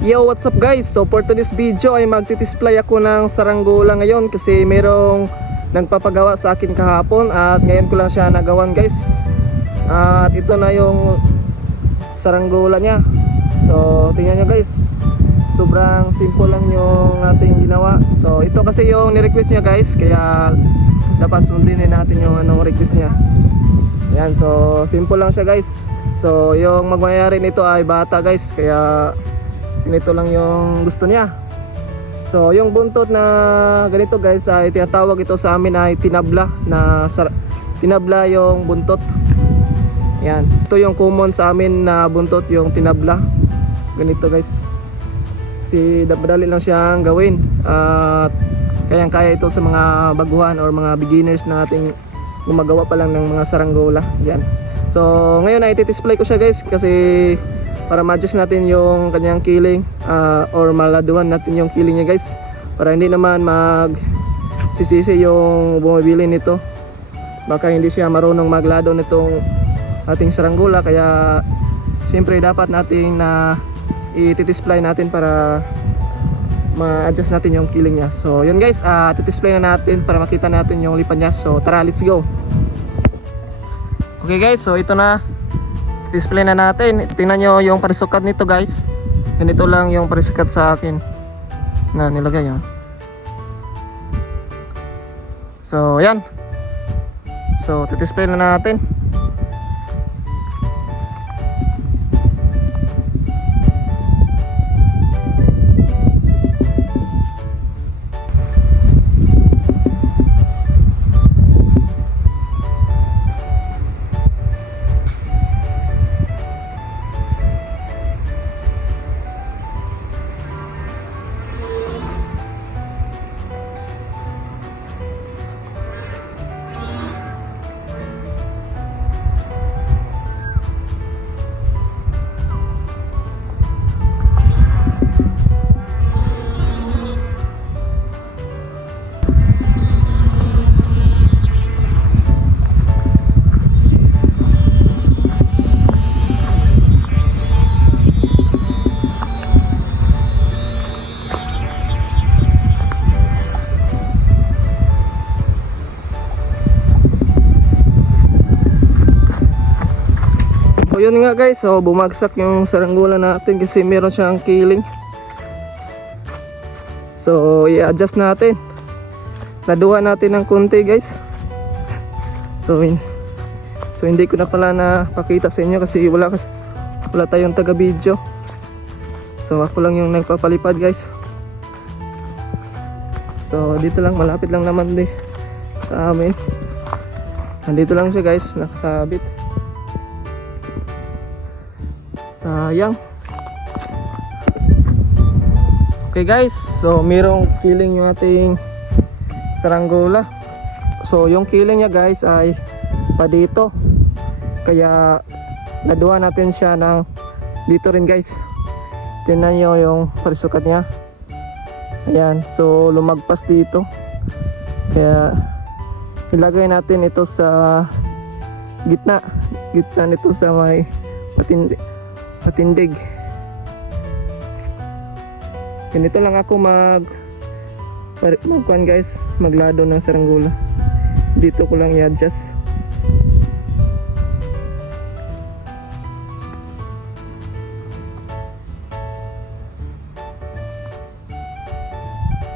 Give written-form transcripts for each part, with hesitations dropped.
Yo, what's up guys? So for today's video ay magti-display ako ng saranggola ngayon kasi merong nagpapagawa sa akin kahapon at ngayon ko lang siya nagawan guys. At ito na yung saranggola niya. So tingnan nyo guys, sobrang simple lang yung ating ginawa. So ito kasi yung ni-request niya guys, kaya dapat sundin natin yung anong request niya. Yan, so simple lang siya guys. So yung magmayari nito ay bata guys, kaya ganito lang yung gusto niya. So yung buntot na ganito guys ay tinatawag ito sa amin ay tinabla, tinabla yung buntot. Yan, ito yung common sa amin na buntot, yung tinabla. Ganito guys, si madali lang siyang gawin at kayang-kaya ito sa mga baguhan or mga beginners na ating gumagawa pa lang ng mga saranggola. Yan, so ngayon ay iti-display ko siya guys kasi para ma-adjust natin yung kanyang killing or maladuan natin yung killing niya guys, para hindi naman magsisisi yung bumibili nito, baka hindi siya marunong maglado nitong ating saranggola. Kaya siyempre dapat natin na i-display natin para ma-adjust natin yung killing niya. So yun guys, i-display na natin para makita natin yung lipan niya. So tara, let's go. Okay guys, so ito na, display na natin. Tingnan nyo yung parisukat nito guys. Ganito lang yung parisukat sa akin na nilagay. So yan, so display na natin. So yun nga guys, so bumagsak yung saranggola natin kasi meron siyang killing. So i-adjust natin, laduan natin ng konti guys. So hindi ko na pala napakita sa inyo kasi wala tayong taga video. So ako lang yung nagpapalipad guys. So dito lang, malapit lang naman din sa amin. Nandito lang siya guys, nakasabit. Sayang. Okay guys, so merong killing yung ating saranggola. So yung killing niya guys ay pa dito, kaya laduan natin siya ng dito rin guys. Tingnan nyo yung parisukat niya. Ayan, so lumagpas dito, kaya ilagay natin ito sa gitna nito sa may patindig. Ganito lang ako magkuhan guys, maglado ng saranggola. Dito ko lang i-adjust.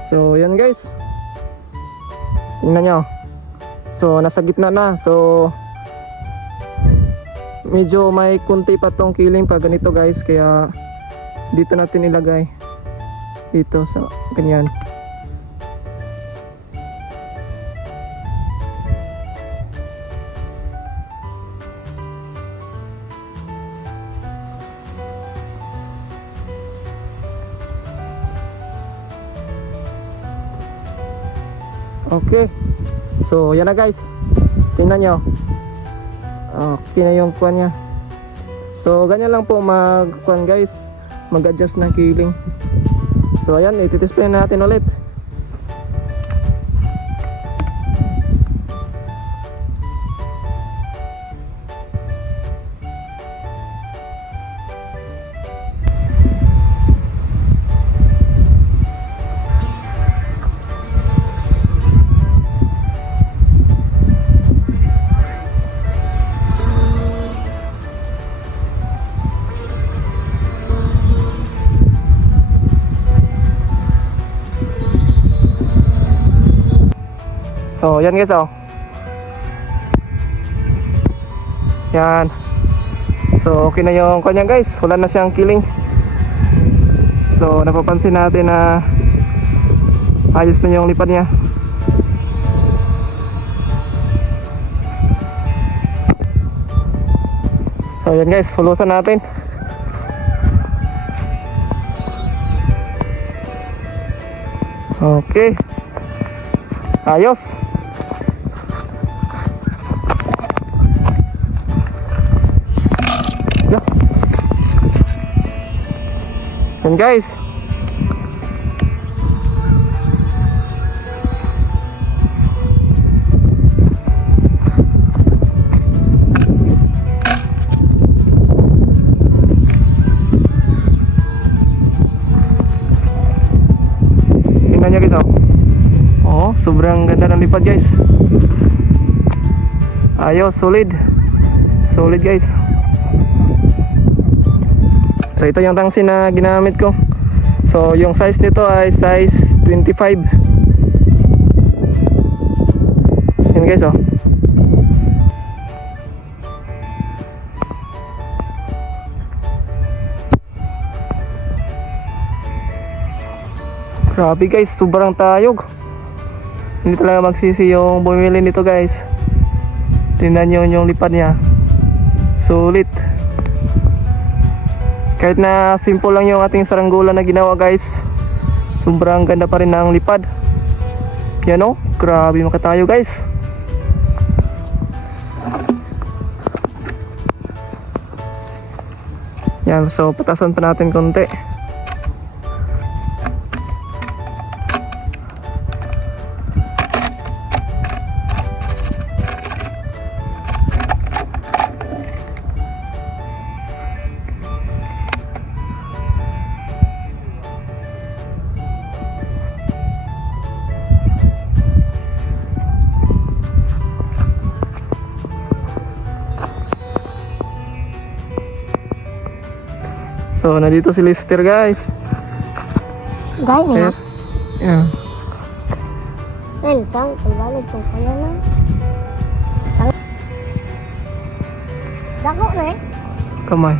So yan guys, tingnan nyo. So nasa gitna na, so medyo may kunti pa tong killing pa ganito guys, kaya dito natin ilagay dito sa ganyan. Okay, so yan na guys, tingnan nyo. Okay na yung kuhan niya. So ganyan lang po mag-kuhan guys, mag-adjust ng killing. So ayan, iti-display natin ulit. So yan guys oh. Yan. So okay na yung kanya guys, wala na siyang killing. So napapansin natin na ayos na yung lipad niya. So yan guys, hulusan natin. Okay. Ayos. Yan guys. Tingnan nyo guys oh. Oh, sobrang ganda ng lipad guys. Ayos, solid. Solid guys. So ito yung tangsi na ginamit ko. So yung size nito ay size 25. Yan guys oh. Grabe guys, sobrang tayog. Hindi talaga magsisi yung bumili nito guys. Tingnan nyo yung lipad niya. Sulit. Kahit na simple lang yung ating saranggola na ginawa guys, sobrang ganda pa rin ng lipad. Yan o, grabe makatayo guys. Yan, so patasan pa natin konti. So, nandito si Lister guys. Gaya na. Yeah. Ayun, isang pagbalog kung kaya na. Dako na eh. Kamay.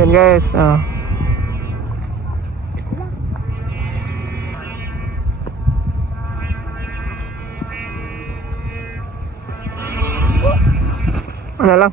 Yan guys, ano lang.